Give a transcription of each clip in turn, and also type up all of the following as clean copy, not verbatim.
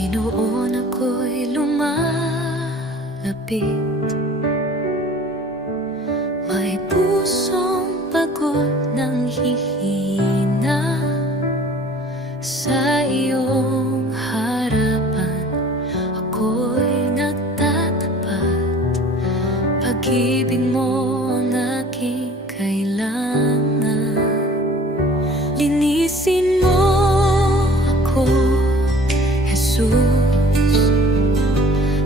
Panginoon, ako'y lumalapit. May pusong pagod ng hihina. Sa iyong harapan ako'y nagtatapat. Pag-ibig mo ang aking kailangan. Linisin mo ako, Jesus.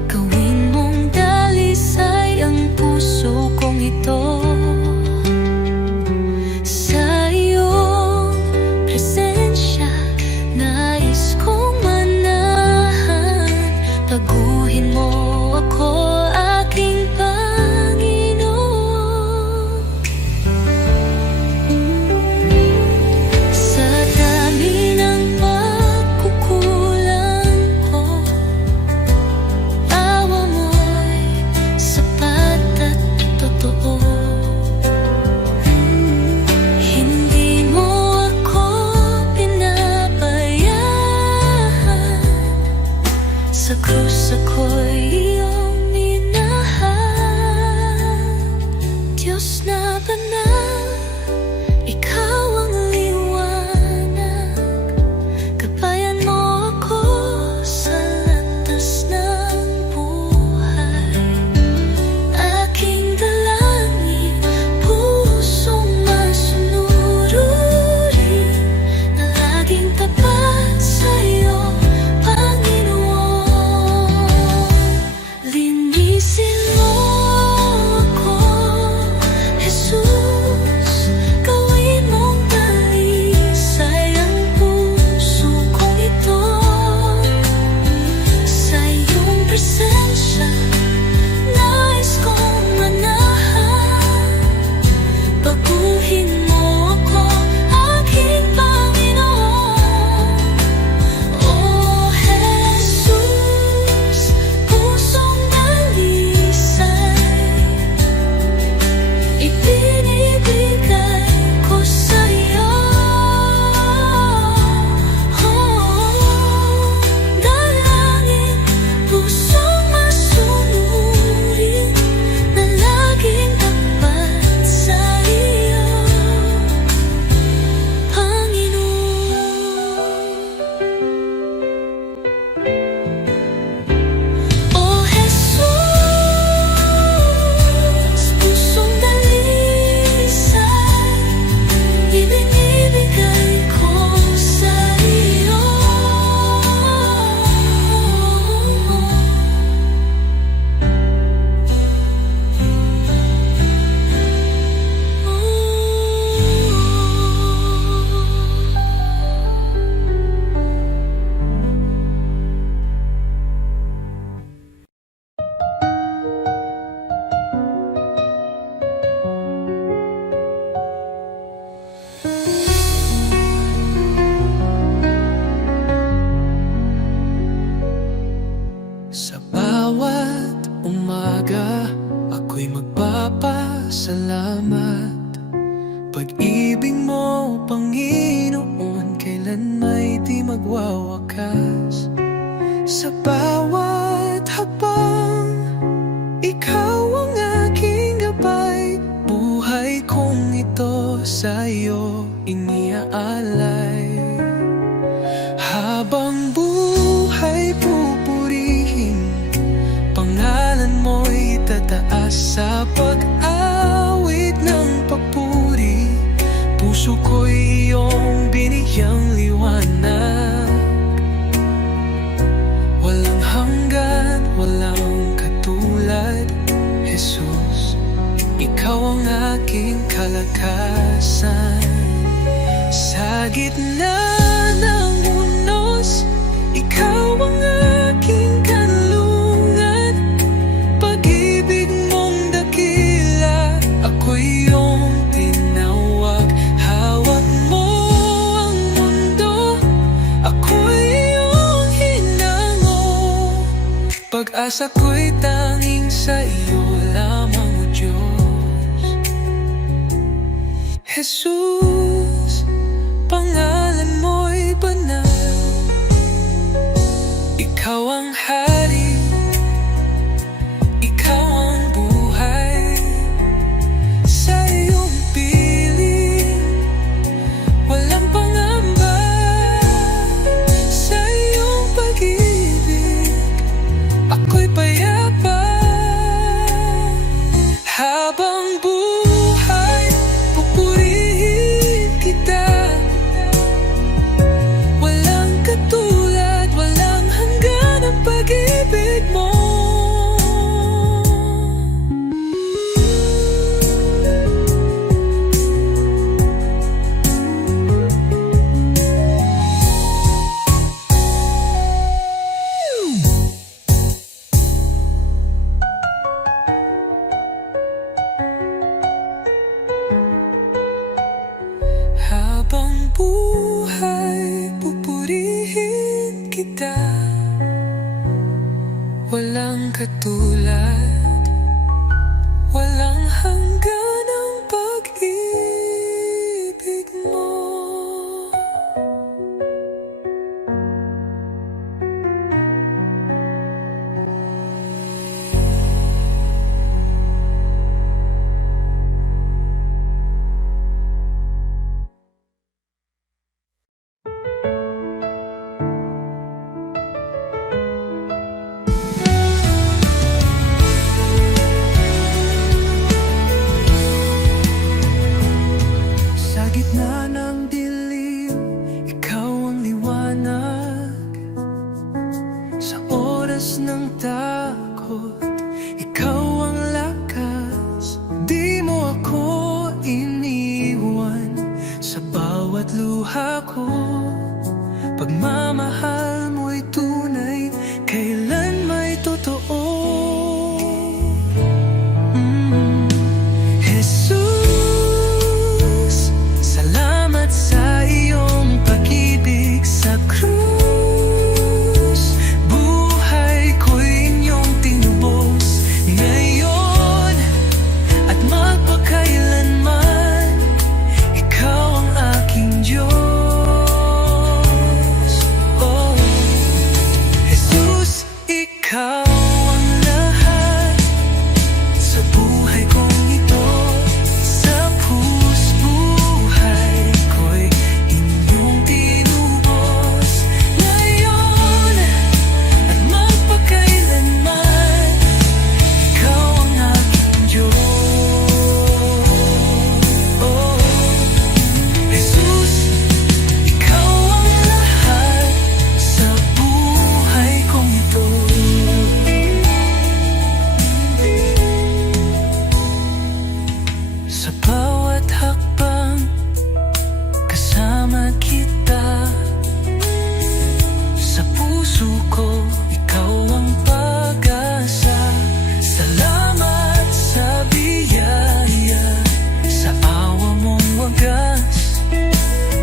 Gawin mong dalisay ang puso kong ito. Sa iyong presensya nais kong manahan. Baguhin mo ako, aking Panginoon. Sa dami ng pagkukulang ko, awa mo'y sapat at totoo. Hindi mo ako pinabayaan. Sa krus ako'y iyong minahal. Diyos na banal, ikaw ang liwanag. Gabayan mo ako sa landas ng buhay. Aking dalangin, pusong masunurin, na laging tapat sa'yo, Panginoon. Linisin mo ako, Jesus. Gawin mong dalisay ang puso kong ito. Sa iyong presensya nais kong manahan. Baguhin mo ako, aking Panginoon. Oh Jesus, pusong dalisay ibinibigay ko sa'yo. Dalangin, pusong masunurin, na laging tapat sa iyo, Panginoon. Oh Jesus, pusong dalisay ibinibigay ko sa iyo. Sa bawat umaga, ako'y magpapasalamat. Pag-ibig mo, Panginoon, kailan may di magwawakas. Sa bawat hakbang, ikaw ang aking gabay. Buhay kong ito sa iyo iniaalay. Habang buhay pupurihin, pangalan mo'y tataas. Sa pag-awit ng papuri, puso ko'y iyong binigyang liwanag. Walang hanggan, walang katulad, Jesus. Ikaw ang aking kalakasan. Sa gitna ng unos, ikaw ang aking kanlungan. Pag-ibig mong dakila, ako'y iyong tinawag. Hawak mo ang mundo, ako'y iyong hinango. Pag-asa ko'y tanging sa iyo lamang, O Diyos. Jesus, pangalan mo'y banal. Ikaw hari, ikaw ang buhay. Sa iyong piling, walang pangamba. Sa iyong pag-ibig, ako'y payapa. Habang buhay, pupurihin kita. Walang katulad, walang hanggan ang pag-ibig mo. Habang buhay, pupurihin kita. Walang katulad, walang hanggan ang pag-ibig mo. Sa gitna ng dilim, ikaw ang liwanag. Sa oras ng takot, ikaw ang lakas. Di mo ako iniwan sa bawat luha ko. Pagmamahal mo'y tunay, kailan may totoo. Jesus, salamat sa iyong pag-ibig sa krus. Buhay ko'y inyong tinubos ngayon at magpakailanman. Ikaw ang aking Diyos. Oh, Jesus, ikaw ang lahat sa buhay kong ito. Sa buhay ko'y inyong tinubos ngayon at magpakailanman. Ikaw ang aking Diyos. Oh, Jesus, ikaw ang lahat sa buhay kong ito. Sa bawat hakbang, kasama kita. Sa puso ko, ikaw ang pag-asa. Salamat sa biyaya, sa awa mong wagas.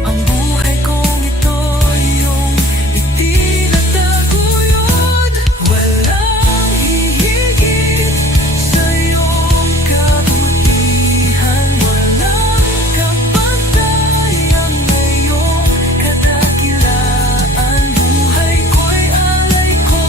Ang buhay kong ito, iyong itinataguyod. Walang hihigit sa iyong kabutihan. Walang kapantay ang iyong kadakilaan. Buhay ko'y alay ko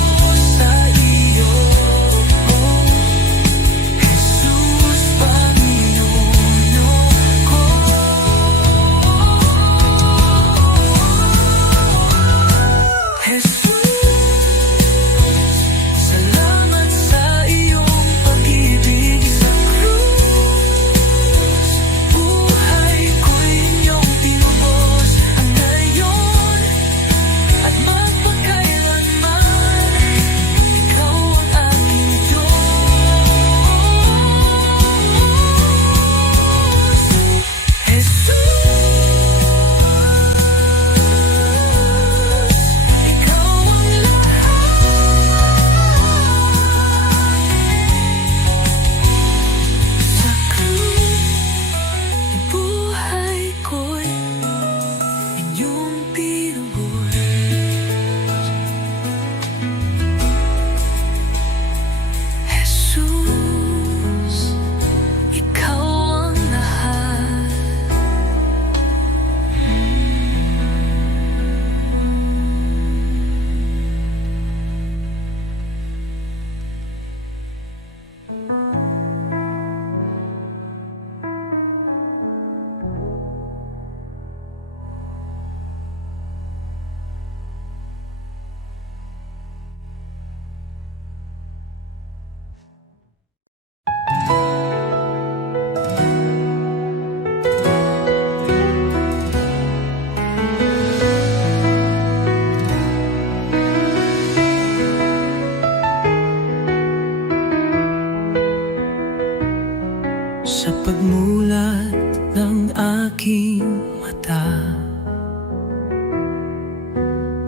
sa pagmulat ng aking mata.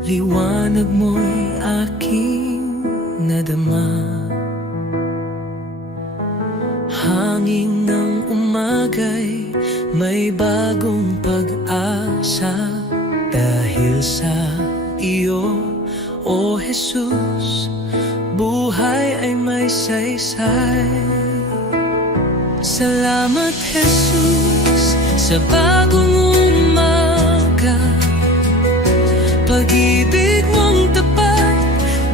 Liwanag mo'y aking nadama. Hangin ng umagay may bagong pag-asa. Dahil sa iyo, O Jesus, buhay ay may saysay. Salamat Jesus sa bagong umaga. Pag-ibig mong tapat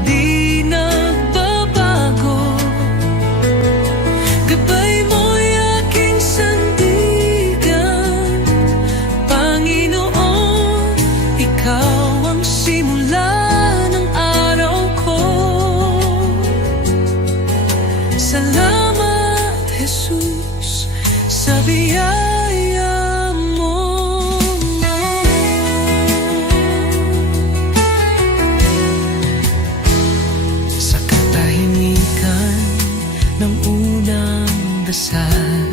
di nagbabago. Gabay mo'y aking sandigan. Panginoon, ikaw ang simula ng araw ko. Salamat Jesus sa biyaya mo. Sa katahimikan ng unang dasal,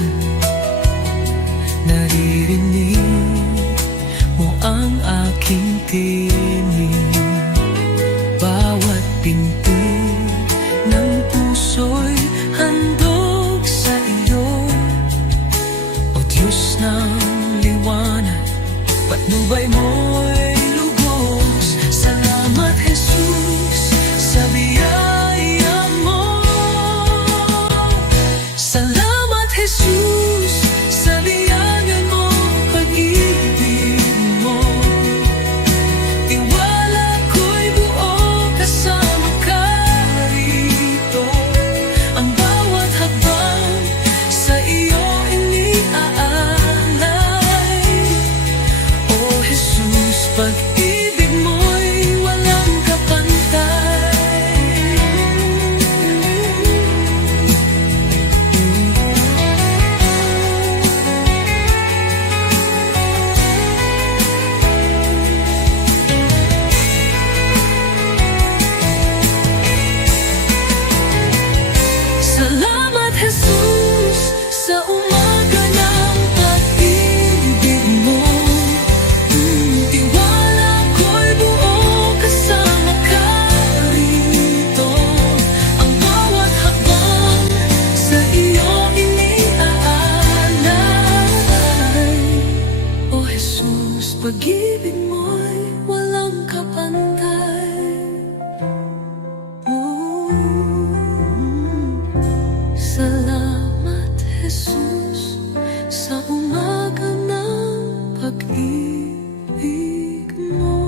naririnig mo ang aking tinig. Bawat pinto ng puso'y handog sa iyo. O Diyos ng liwanag, patnubay mo'y lubos. Salamat Jesus sa biyaya mo. Salamat Jesus sa biyaya mo, pag-ibig mo. Tiwala ko'y buo kasama ka rito. Ang bawat hakbang sa iyo iniaalay. O Jesus, pag-ibig mo'y walang kapantay. Salamat Jesus sa umaga ng pag-ibig mo. Tiwala ko'y buo kasama ka rito. Ang bawat hakbang sa iyo iniaalay. O Jesus, pag-ibig mo'y walang kapantay. Salamat Jesus sa umaga ng pag-ibig mo.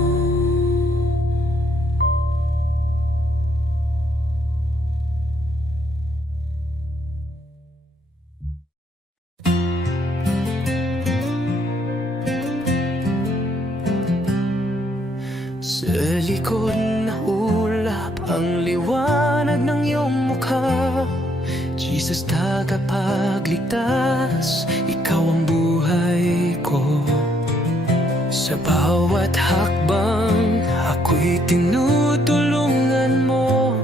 Sa likod na ulap ang liwanag ng iyong mukha. Jesus, tagapagligtas, ikaw ang buhay ko. Sa bawat hakbang, ako'y tinutulungan mo.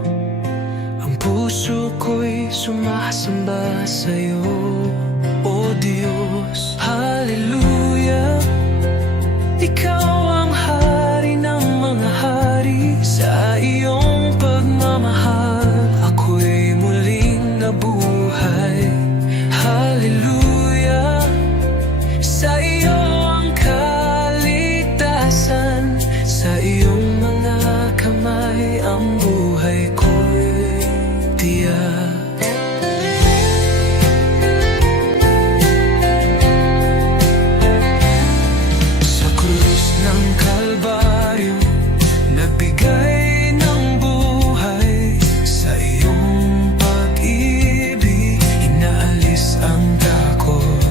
Ang puso ko'y sumasamba sa'yo. O Diyos, hallelujah. Ikaw ang hari ng mga hari. Sa iyong pagmamahal, ako'y muling nabuhay. Hallelujah. Sa iyo ang kaligtasan. Sa iyong mga kamay ang buhay ko'y tiyak. Sa krus ng Kalbaryo, nagbigay ng buhay. Sa iyong pag-ibig, inaalis ang takot.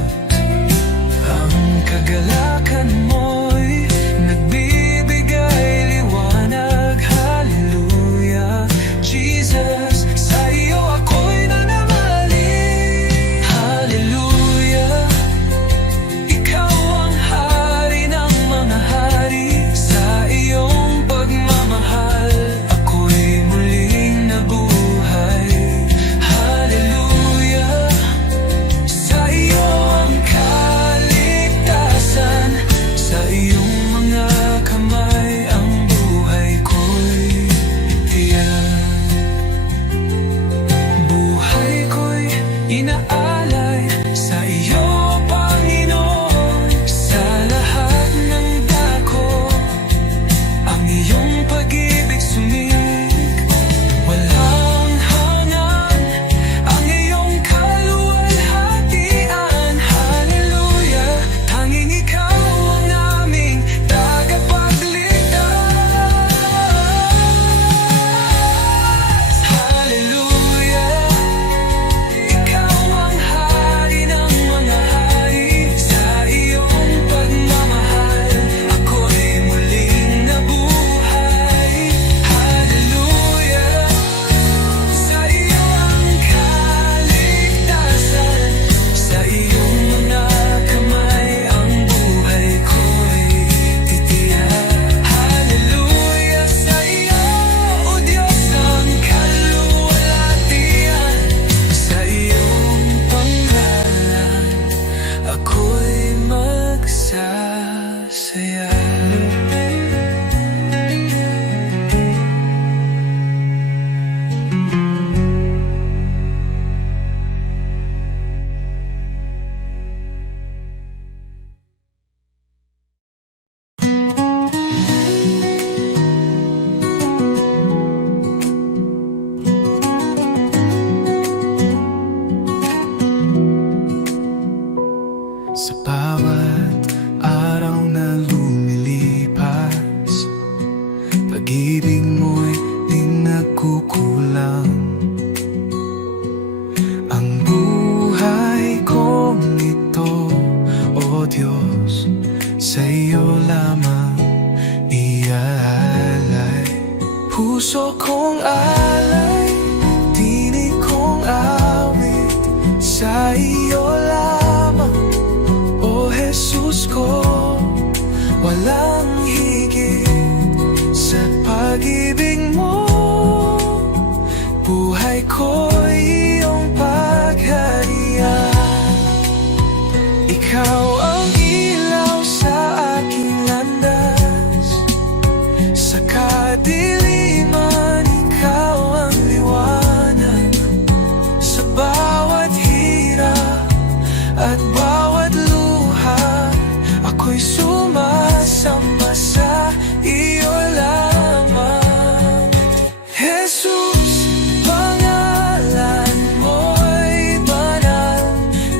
Ang kagalakan mo'y nagbibigay liwanag. Hallelujah. ko'y iyong pagharian. Ikaw ang ilaw sa aking landas, sa kadiliman ikaw ang liwanag. Sa bawat hirap at bawat luha, ako'y sumasamba sa iyo lamang. Jesus, pangalan mo'y banal,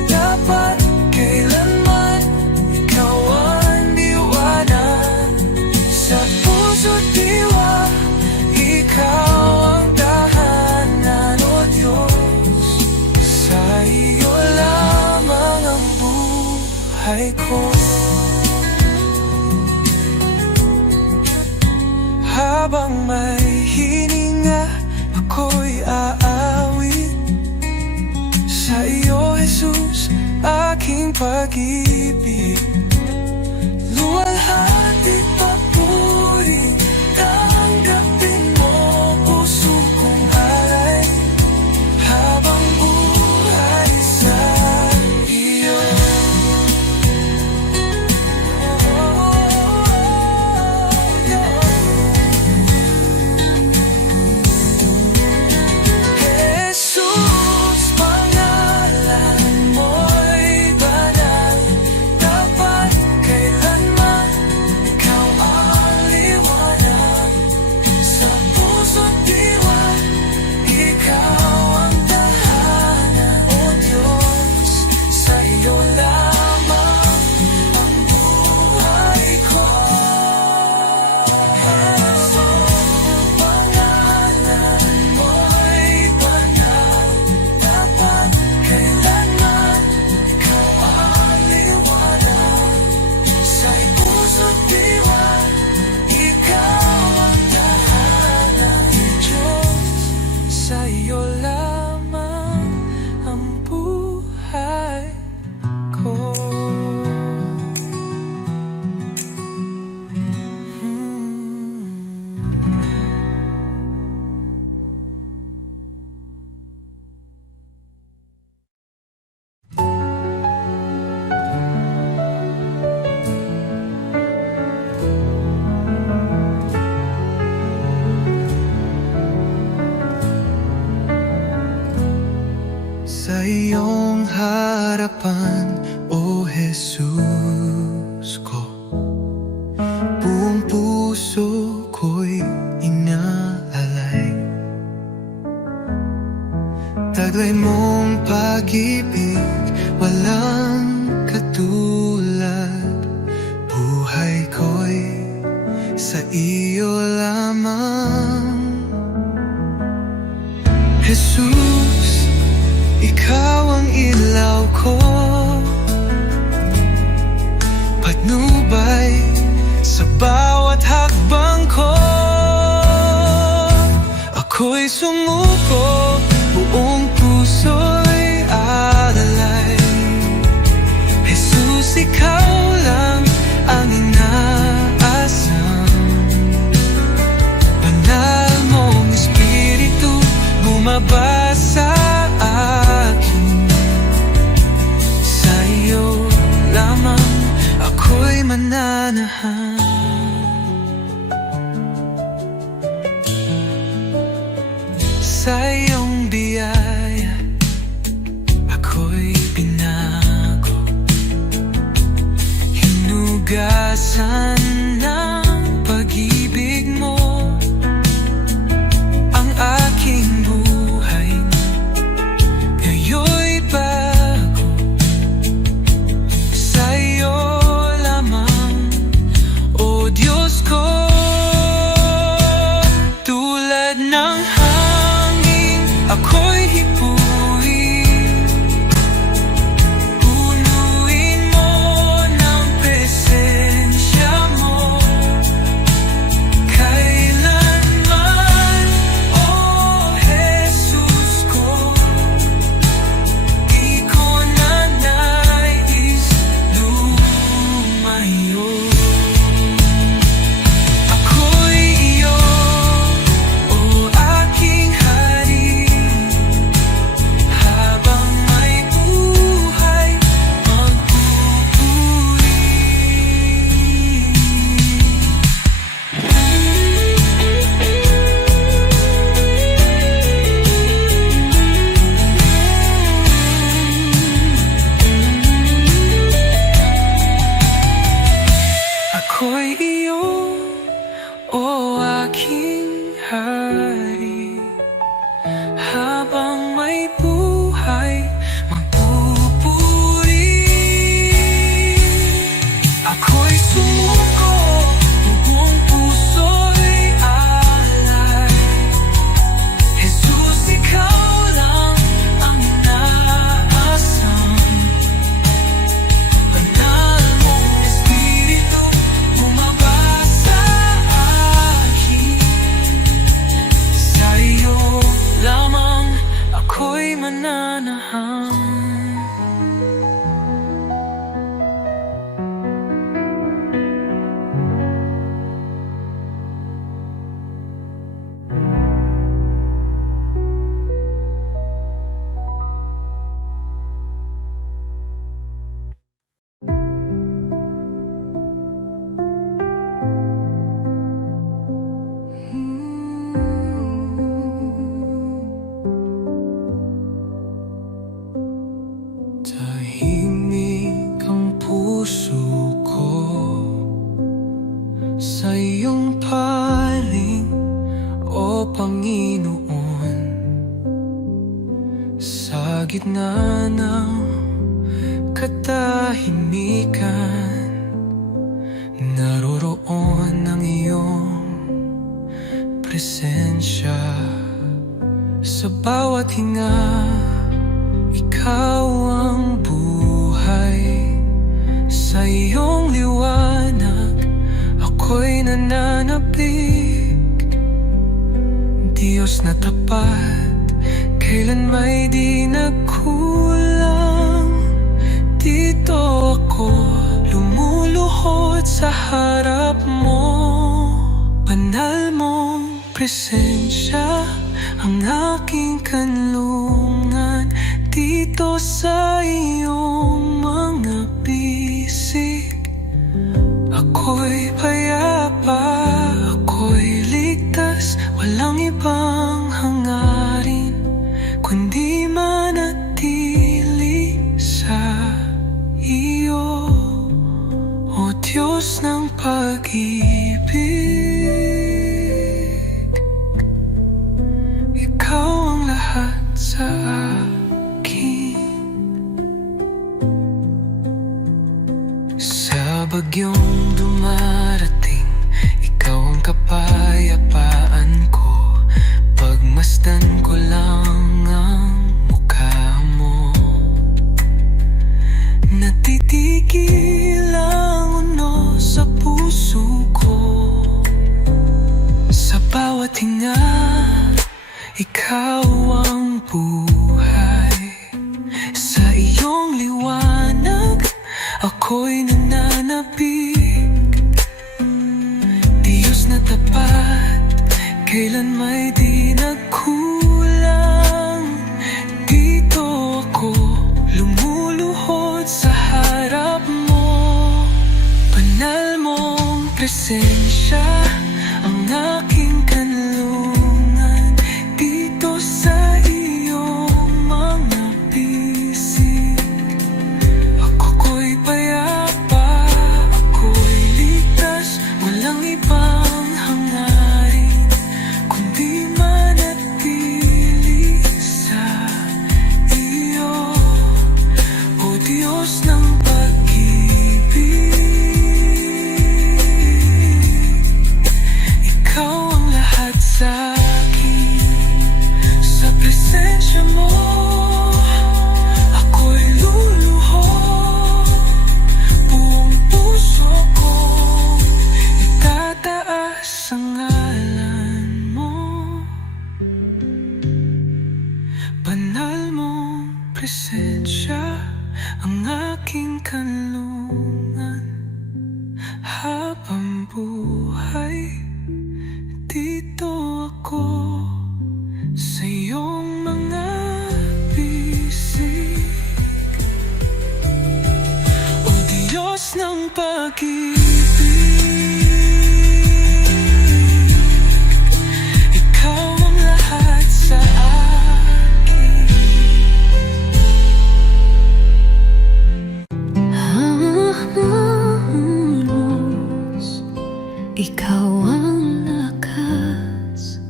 dapat kailanman ikaw ang liwanag. Sa puso't diwa, ikaw ang tahanan, O Diyos. Sa iyo lamang ang buhay ko. Habang may hininga, ako'y aawit sa iyo, Jesus, aking pag-ibig. Luwalhati papuri, tanggapin mo puso kong aray, habang buhay sa iyo. Jesus, pangalan mo'y banal, dapat kailanman ikaw ang liwanag. Sa puso't diwa, ikaw ang tahanan, O Diyos. Sa iyo lamang ang buhay ko. Jesus, pangalan mo'y banal, dapat kailanman ikaw ang liwanag. Sa puso't diwa, ikaw ang tahanan, Diyos. Sa iyo lamang ang buhay ko. Sa iyong harapan, O Jesus ko, buong puso ko'y inaalay. Taglay mong pag-ibig, walang katulad. Buhay ko'y sa iyo lamang. Jesus, ikaw ang ilaw ko, patnubay sa bawat hakbang ko. Ako'y sumuko, buong puso'y alalay. Jesus, ikaw lang ang inaasam. Banal mong Espiritu bumaba sa akin. Sa iyo lamang ako'y mananahan. Sa iyong biyaya ako'y binago, hinugasan ng pag-ibig mo ang aking buhay. Ngayon'y bago, sa iyo lamang, O Diyos ko. Tulad ng hangin, ako'y hipuin, punuin mo ng presensya mo. Kailanman, O Jesus ko, di ko na nais lumayo. Ako'y iyo, O aking hari, mananahan. Tahimik ang puso ko sa iyong paling, o Panginoon. Sa gitna ng katahimikan, naroroon ang iyong presensya. Sa bawat hinga, ikaw ang buhay. Sa iyong liwanag, ako'y nananapig. Diyos na tapat, kailan may di nagkulang. Dito ako lumuluhod sa harap mo. Banal mong presensya ang aking kanlungan. Dito sa iyong mga bisig, ako'y payapa, ako'y ligtas. Walang ibang hangarin kundi manatili sa iyo, o Diyos ng pag-ibig. Ikaw ang lahat sa sa bagyong dumarating, ikaw ang kapayapaan ko. Pagmasdan ko lang ang mukha mo, natitigil ang uno sa puso ko. Sa bawat hinga, ikaw ang buhay. Sa iyong liwanag, ako'y nananapig. Diyos na tapat, kailan may di nagkulang. Dito ako lumuluhod sa harap mo. Banal mong presensya ang aking kanlungan. Dito sa iyong mga bisig, ako'y payapa, ako'y ligtas. Walang ibang hangarin kundi manatili sa iyo, o Diyos ng pag-ibig. Ikaw ang lahat sa akin. Sa presensya mo, ako'y luluhod. Buong puso kong itataas ang ngalan mo. Banal mong presensya ang aking kanlungan. Habang buhay, dito ako sa iyong mga bisig, o Diyos ng pag-ibig. Ikaw ang lahat sa akin. Ikaw ang lakas,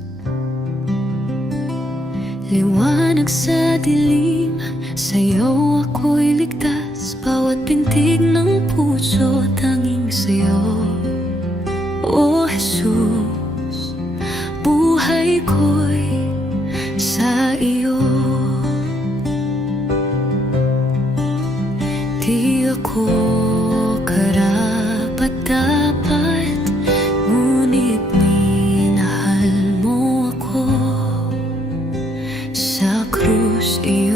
liwanag sa dilim. Sa'yo ako'y ligtas. Bawat pintig ng puso, tanging sa'yo, o Jesus. Buhay ko'y sa iyo. Di ako karapat-dapat, ngunit minahal mo ako. Sa krus iyo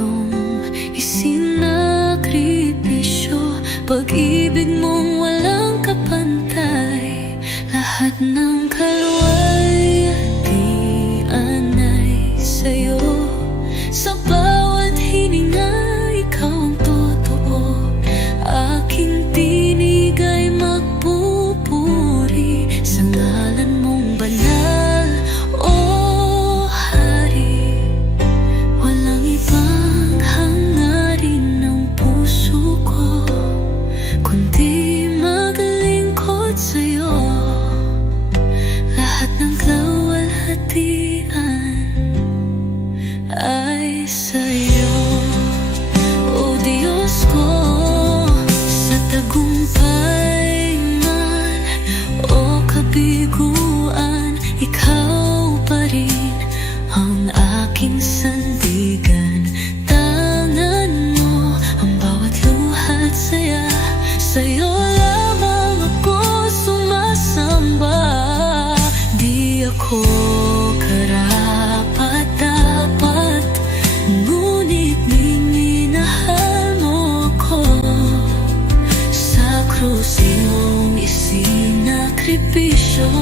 pag-ibig mong walang kapantay. Lahat ng kalwalhatian ay sa'yo. Sa bawat hininga, ikaw ang totoo. Aking tinig ay magpupuri sa ngalan mong banal, o Hari. Walang ibang hangarin ng puso ko kundi maglingkod sa'yo. Lahat ng kalwalhatian ay sa'yo. O Diyos ko, sa tagumpay man o kabiguan, ikaw pa rin ang aking sandigan. Tangan mo ang bawat luha't saya, sa'yo lamang ako sumasamba. Di ako karapat-dapat, ngunit minahal mo ako. Sa krus iyong isinakripisyo,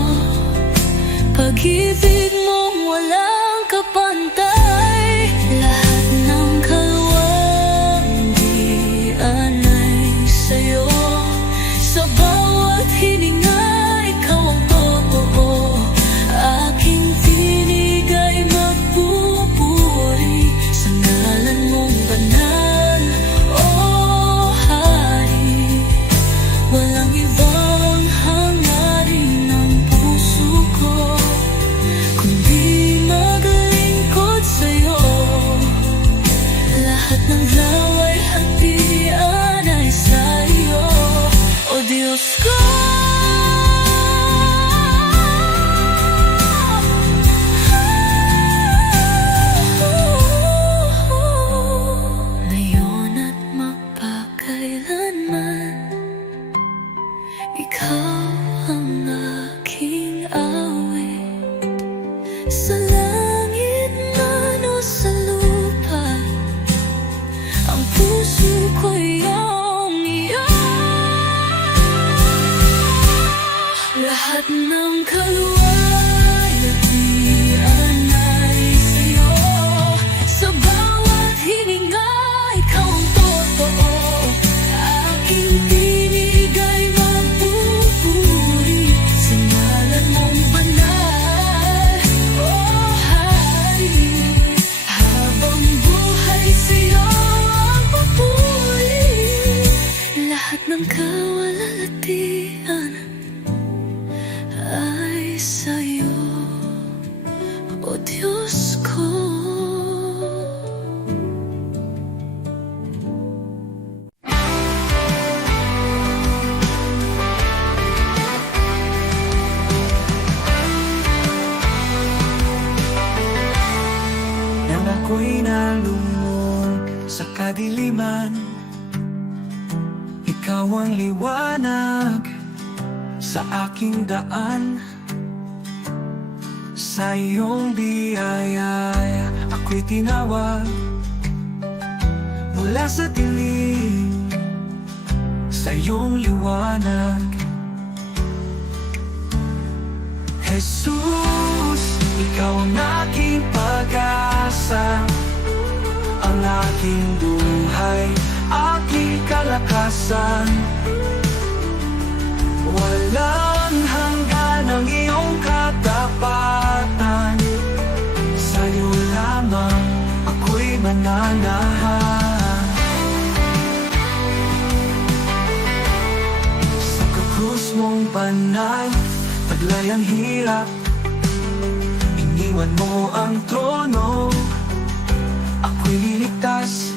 pag-ibig mong walang kapantay. Lahat ng kalwalhatian ay sa'yo. Sa bawat hininga, ikaw ang totoo. Aking tinig ay magpupuri sa ngalan mong banal, o Hari. Walang ibang hangarin ng puso ko kundi maglingkod sa'yo. Lahat ng kalwalhatian ay sa'yo, o Diyos ko. Ngayon at magpakailanman, ikaw ang aking awit. Sa langit man o sa lupa, ang puso ko'y iyong iyo. Lahat ng kalwalhatian ay sa'yo. Sa bawat hininga, ikaw ang totoo. Aking tinig ay magpupuri sa ngalan mong banal, o Hari. Habang buhay sa'yo ang papuri. Lahat ng kalwalhatian ay sa'yo, o Diyos ko. Nang ako'y nalunod sa kadiliman, ikaw ang liwanag sa aking daan. Sa iyong biyaya ako'y tinawag mula sa dilim, sa iyong liwanag. Jesus, ikaw ang aking pag-asa, ang aking buhay, aking kalakasan. Walang hanggan ang iyong katapatan, sa'yo lamang ako'y mananahan. Sa krus mong banal, taglay ang hirap, iniwan mo ang trono. Ako'y liligtas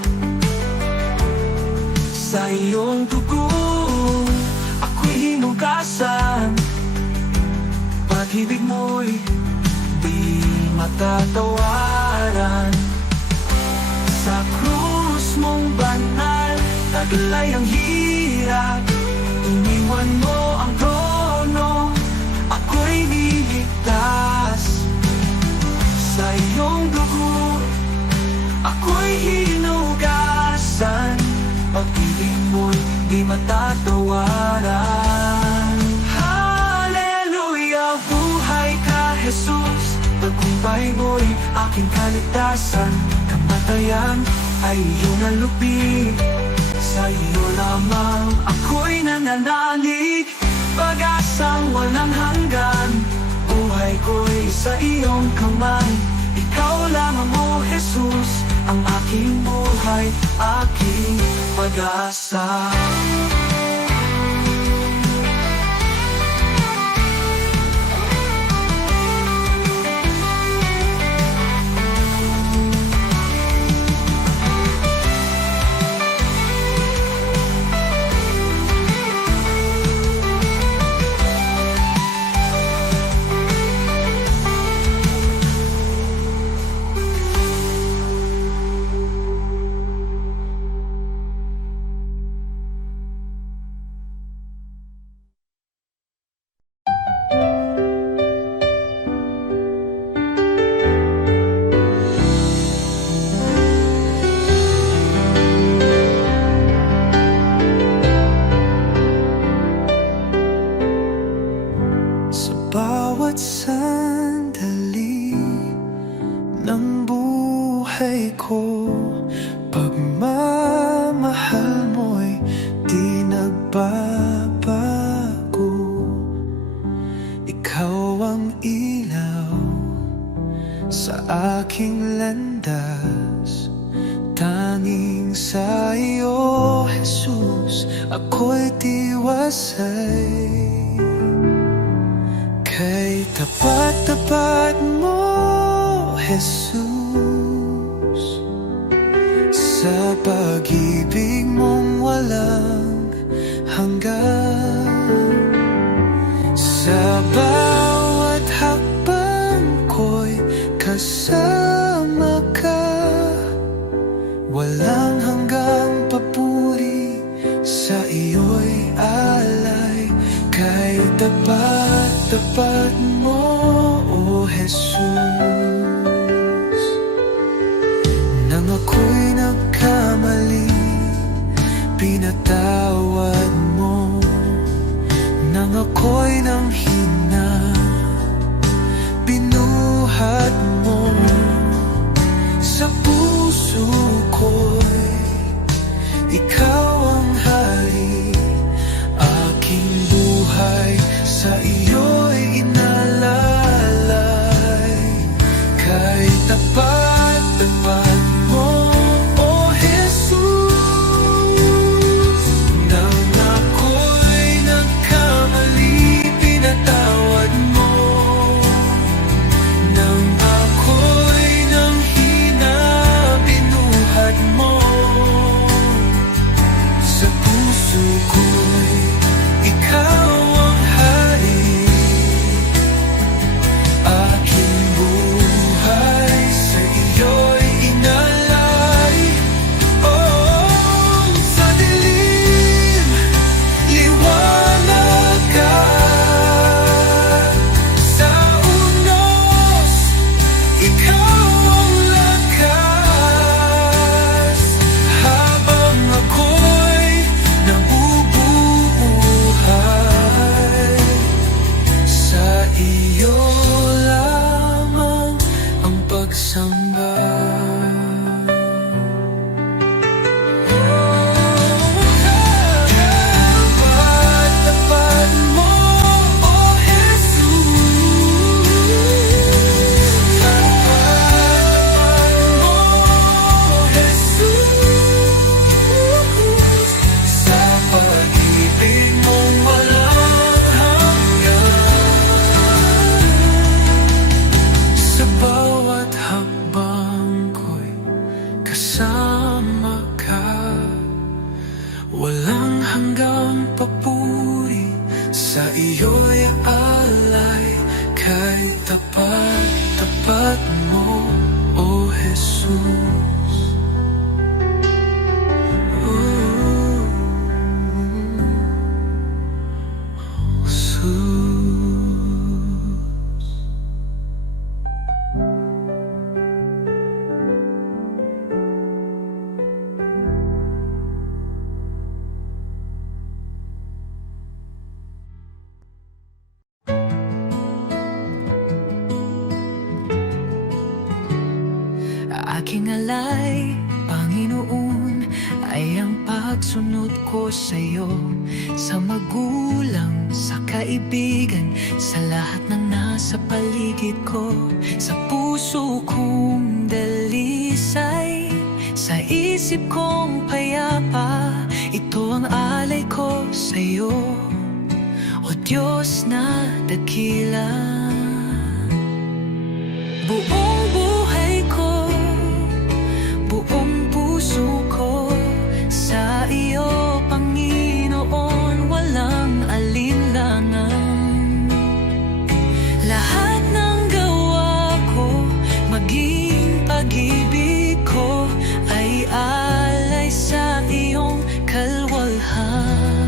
sa iyong dugo, ako'y hinugasan. Pag-ibig mo'y di matatawaran. Sa krus mong banal, taglay ang hirap, iniwan mo ang trono. Ako'y niligtas sa iyong dugo, ako'y hinugasan. pag-ibig mo'y di matatawaran. Hallelujah, buhay ka Jesus, tagumpay mo'y aking kaligtasan. Kamatayan ay iyong nalupi, sa iyo lamang ako'y nananalig. Pag-asang walang hanggan, buhay ko'y sa iyong kamay. Ikaw lamang, O Jesus, ang aking buhay, aking pag-asa. Bawat sandali ng buhay ko, pagmamahal mo'y di nagbabago. Ikaw ang ilaw sa aking landas, tanging sa iyo, Jesus, ako'y tiwasay. Kay tapat-tapat mo, Jesus, sa pag-ibig mong walang hanggan. Sa bawat hakbang ko'y kasama ka, walang hanggang papuri, sa iyo'y alay. Kay tapat-tapat mo, O Jesus, nang ako'y nagkamali, pinatawad mo. Nang ako'y nanghina, binuhat mo. Sa puso ko'y ikaw ang hari, aking buhay sa iyo'y inalalay. Kay tapat-tapat mo, O Jesus, nang ako'y nagkamali, pinatawad mo. Nang ako'y nanghina, binuhat mo. Aking alay, Panginoon, ay ang pagsunod ko sa'yo. Sa magulang, sa kaibigan, sa lahat ng nasa paligid ko. Sa puso kong dalisay, sa isip kong payapa, ito ang alay ko sa'yo, O Diyos na dakila. Buong buhay ko, buong puso ko, sa iyo, Panginoon, walang alinlangan. Lahat ng gawa ko, maging pag-ibig ko, ay alay sa iyong kalwalhatian.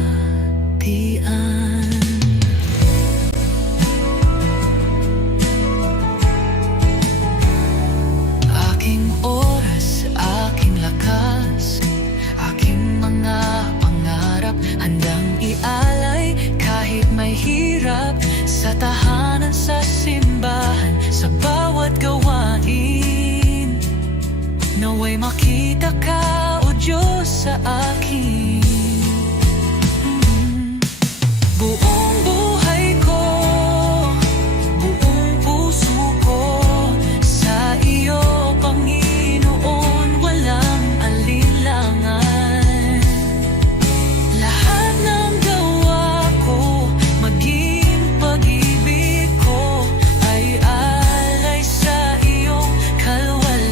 Aking oras, aking lakas, aking mga pangarap, handang ialay kahit may hirap. Sa tahanan, sa simbahan, sa bawat gawain, naway makita ka, O Diyos, sa akin. Buong buhay ko, buong puso ko, sa iyo, Panginoon, walang alinlangan. Lahat ng gawa ko, maging pag-ibig ko, ay alay sa iyong kalwalhatian.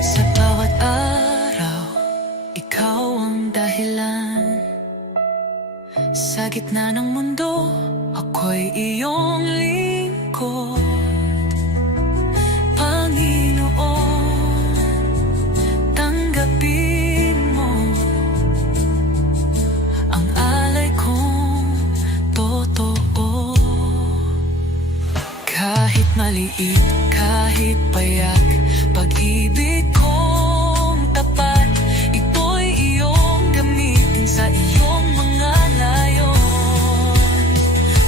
Sa bawat araw, ikaw ang dahilan. Sa gitna ng mundo, ako'y iyong lingkod. Panginoon, tanggapin mo ang alay kong totoo. Kahit maliit, kahit payak, pag-ibig kong tapat, ito'y iyong gamitin sa iyong mga layon.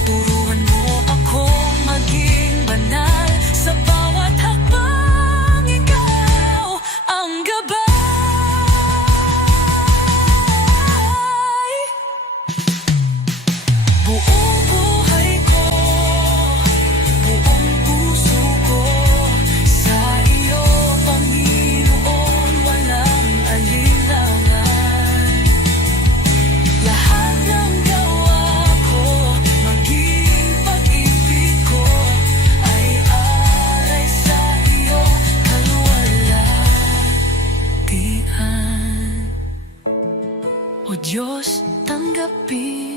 Turuan mo akong maging banal, sa bawat hakbang ikaw ang gabay. Buong buhay ko, buong puso ko, sa iyo, Panginoon, walang alinlangan. Lahat ng gawa ko, maging pag-ibig ko, ay alay sa iyo, kalwalhatian. O Diyos, tanggapin